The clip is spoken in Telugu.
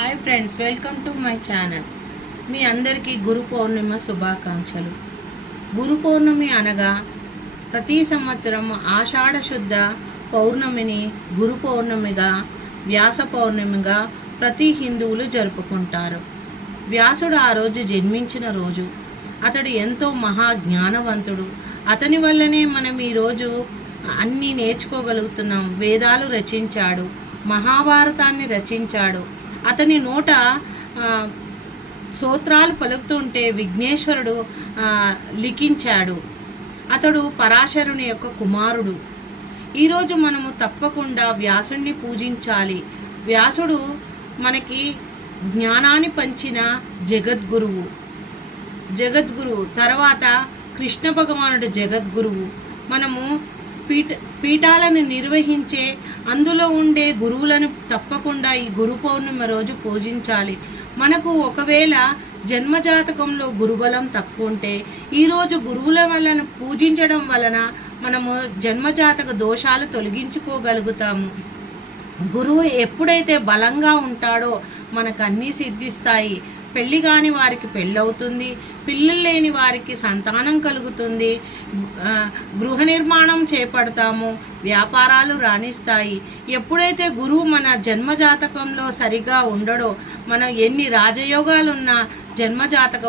Hi friends, welcome to my channel. మీ అందరికీ గురు పౌర్ణిమ శుభాకాంక్షలు. గురు పౌర్ణమి అనగా ప్రతి సంవత్సరం ఆషాఢ శుద్ధ పౌర్ణమిని గురు పౌర్ణమిగా, వ్యాస పౌర్ణమిగా ప్రతి హిందువులు జరుపుకుంటారు. వ్యాసుడు ఆ రోజు జన్మించిన రోజు. అతడు ఎంతో మహా జ్ఞానవంతుడు. అతని వల్లనే మనం ఈరోజు అన్నీ నేర్చుకోగలుగుతున్నాం. వేదాలు రచించాడు, మహాభారతాన్ని రచించాడు. అతని నోట స్తోత్రాలు పలుకుతుంటే విఘ్నేశ్వరుడు లిఖించాడు. అతడు పరాశరుని యొక్క కుమారుడు. ఈరోజు మనము తప్పకుండా వ్యాసుడిని పూజించాలి. వ్యాసుడు మనకి జ్ఞానాన్ని పంచిన జగద్గురువు. తర్వాత కృష్ణ భగవానుడు జగద్గురువు. మనము పీఠాలను నిర్వహించే అందులో ఉండే గురువులను తప్పకుండా ఈ గురు పౌర్ణమి రోజు పూజించాలి. మనకు ఒకవేళ జన్మజాతకంలో గురుబలం తక్కువ ఉంటే ఈరోజు గురువుల వలన పూజించడం వలన మనము జన్మజాతక దోషాలు తొలగించుకోగలుగుతాము. గురువు ఎప్పుడైతే బలంగా ఉంటాడో మనకు అన్నీ సిద్ధిస్తాయి. పెళ్ళి కాని వారికి పెళ్ళవుతుంది, పిల్లలు లేని వారికి సంతానం కలుగుతుంది, గృహ నిర్మాణం చేపడతాము, వ్యాపారాలు రాణిస్తాయి. ఎప్పుడైతే గురువు మన జన్మజాతకంలో సరిగా ఉండడో, మనం ఎన్ని రాజయోగాలున్నా జన్మజాతకం